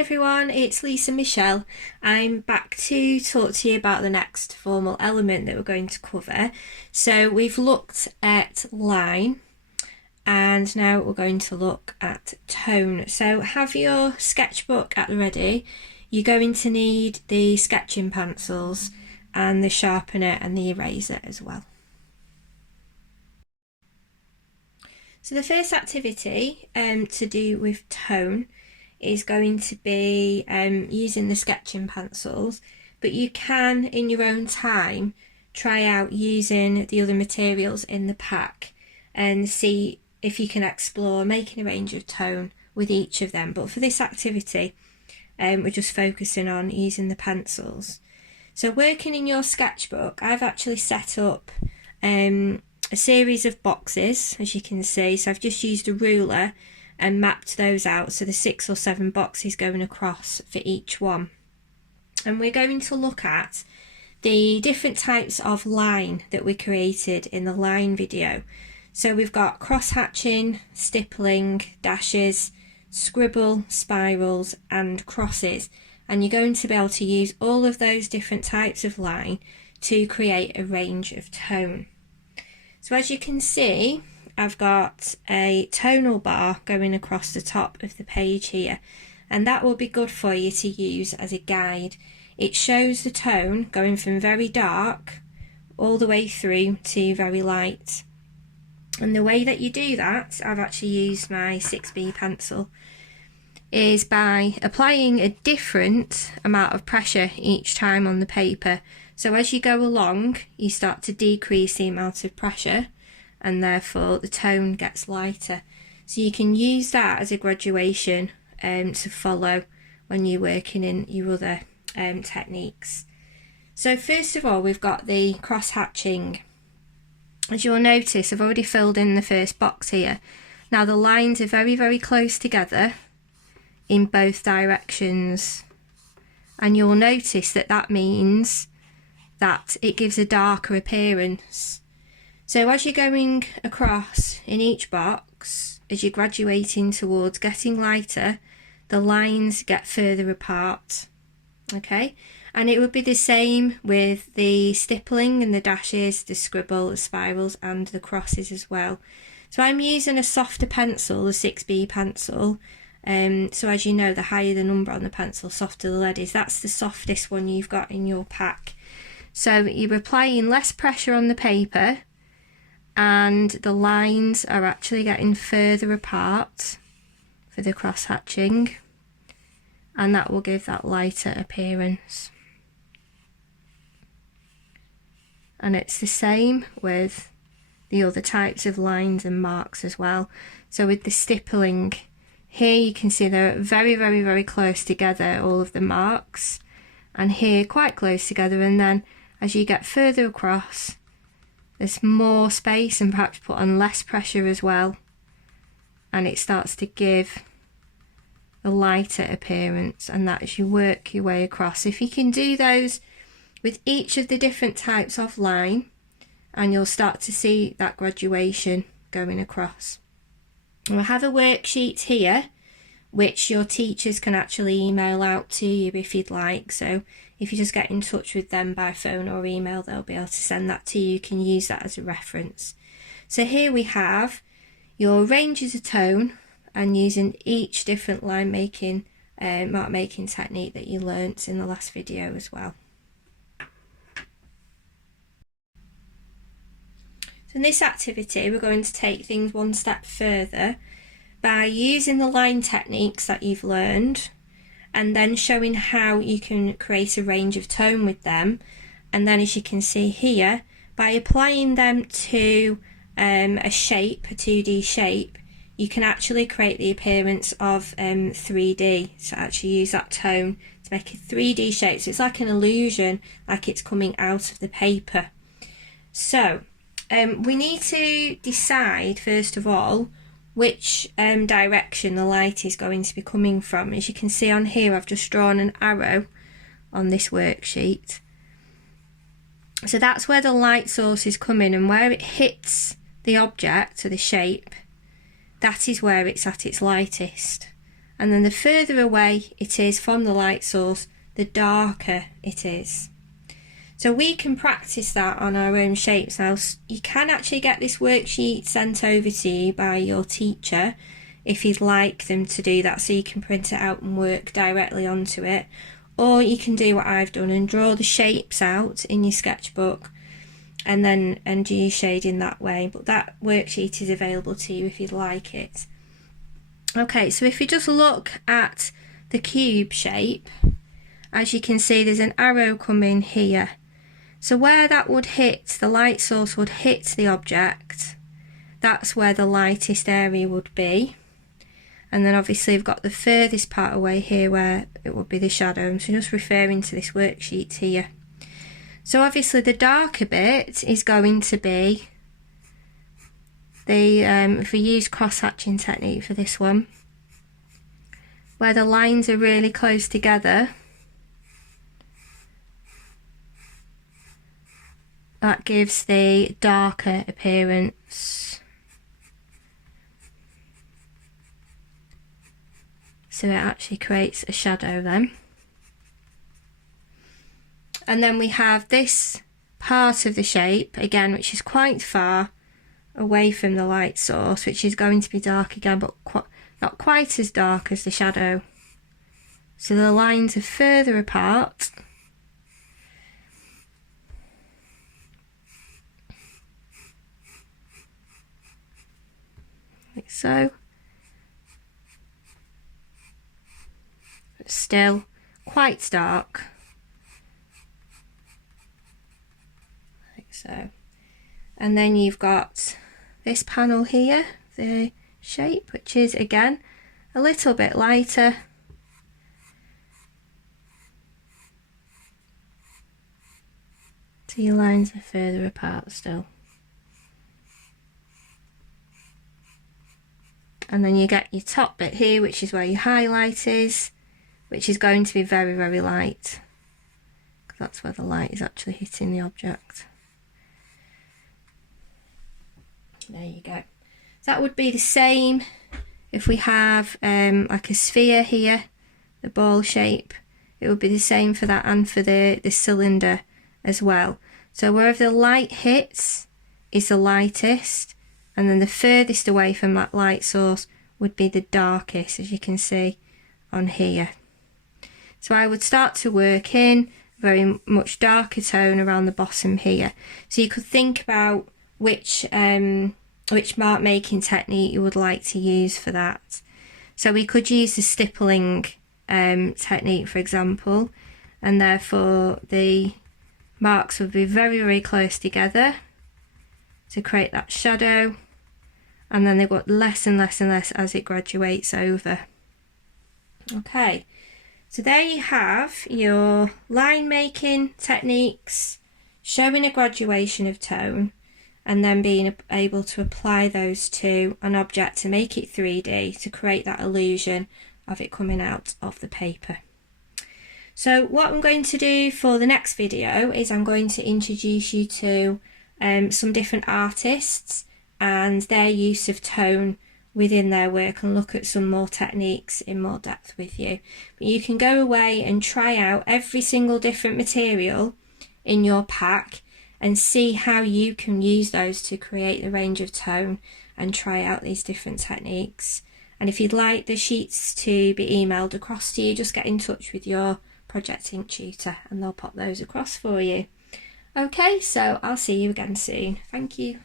everyone, it's Lisa Michelle. I'm back to talk to you about the next formal element that we're going to cover. So we've looked at line and now we're going to look at tone. So have your sketchbook at the ready. You're going to need the sketching pencils and the sharpener and the eraser as well. So the first activity to do with tone is going to be using the sketching pencils, but you can in your own time try out using the other materials in the pack and see if you can explore making a range of tone with each of them. But for this activity we're just focusing on using the pencils. So working in your sketchbook, I've actually set up a series of boxes, as you can see. So I've just used a ruler and mapped those out, so the 6 or 7 boxes going across for each one. And we're going to look at the different types of line that we created in the line video. So we've got cross-hatching, stippling, dashes, scribble, spirals and crosses, and you're going to be able to use all of those different types of line to create a range of tone. So as you can see, I've got a tonal bar going across the top of the page here, and that will be good for you to use as a guide. It shows the tone going from very dark all the way through to very light. And the way that you do that, I've actually used my 6B pencil, is by applying a different amount of pressure each time on the paper. So as you go along, you start to decrease the amount of pressure, and therefore the tone gets lighter. So you can use that as a graduation to follow when you're working in your other techniques. So first of all, we've got the cross-hatching. As you'll notice, I've already filled in the first box here. Now the lines are very, very close together in both directions, and you'll notice that that means that it gives a darker appearance. So as you're going across in each box, as you're graduating towards getting lighter, the lines get further apart, okay? And it would be the same with the stippling and the dashes, the scribble, the spirals and the crosses as well. So I'm using a softer pencil, the 6B pencil. So as you know, the higher the number on the pencil, softer the lead is. That's the softest one you've got in your pack. So you're applying less pressure on the paper, and the lines are actually getting further apart for the cross-hatching, and that will give that lighter appearance. And it's the same with the other types of lines and marks as well. So with the stippling, here you can see they're very, very, very close together, all of the marks, and here quite close together, and then as you get further across, there's more space and perhaps put on less pressure as well, and it starts to give a lighter appearance, and that as you work your way across. If you can do those with each of the different types of line, and you'll start to see that graduation going across. And I have a worksheet here which your teachers can actually email out to you if you'd like. So if you just get in touch with them by phone or email, they'll be able to send that to you. You can use that as a reference. So here we have your ranges of tone, and using each different line making, mark making technique that you learnt in the last video as well. So in this activity, we're going to take things one step further by using the line techniques that you've learned, and then showing how you can create a range of tone with them. And then, as you can see here, by applying them to a shape, a 2D shape, you can actually create the appearance of 3D. So actually use that tone to make a 3D shape. So it's like an illusion, like it's coming out of the paper. So we need to decide first of all which direction the light is going to be coming from. As you can see on here, I've just drawn an arrow on this worksheet. So that's where the light source is coming, and where it hits the object or the shape, that is where it's at its lightest. and then the further away it is from the light source, the darker it is. So we can practice that on our own shapes. Now, you can actually get this worksheet sent over to you by your teacher if you'd like them to do that, so you can print it out and work directly onto it. Or you can do what I've done and draw the shapes out in your sketchbook and do your shading that way. But that worksheet is available to you if you'd like it. Okay, so if you just look at the cube shape, as you can see there's an arrow coming here. So where that would hit, the light source would hit the object, that's where the lightest area would be. And then obviously we've got the furthest part away here where it would be the shadow. So just referring to this worksheet here. So obviously the darker bit is going to be the, if we use cross-hatching technique for this one, where the lines are really close together, that gives the darker appearance. So it actually creates a shadow then. And then we have this part of the shape again, which is quite far away from the light source, which is going to be dark again, but not quite as dark as the shadow. So the lines are further apart. Like so. But still quite dark. Like so. And then you've got this panel here, the shape, which is again a little bit lighter. So your lines are further apart still. And then you get your top bit here, which is where your highlight is, which is going to be very, very light, because that's where the light is actually hitting the object. There you go. That would be the same if we have like a sphere here, the ball shape. It would be the same for that and for the cylinder as well. So wherever the light hits is the lightest, and then the furthest away from that light source would be the darkest, as you can see on here. So I would start to work in very much darker tone around the bottom here. So you could think about which mark making technique you would like to use for that. So we could use the stippling technique, for example, and therefore the marks would be very, very close together to create that shadow, and then they've got less and less and less as it graduates over. Okay, so there you have your line making techniques showing a graduation of tone, and then being able to apply those to an object to make it 3D, to create that illusion of it coming out of the paper. So what I'm going to do for the next video is I'm going to introduce you to some different artists and their use of tone within their work, and look at some more techniques in more depth with you. But you can go away and try out every single different material in your pack and see how you can use those to create the range of tone and try out these different techniques. And if you'd like the sheets to be emailed across to you, just get in touch with your Project Ink tutor and they'll pop those across for you. Okay, so I'll see you again soon. Thank you.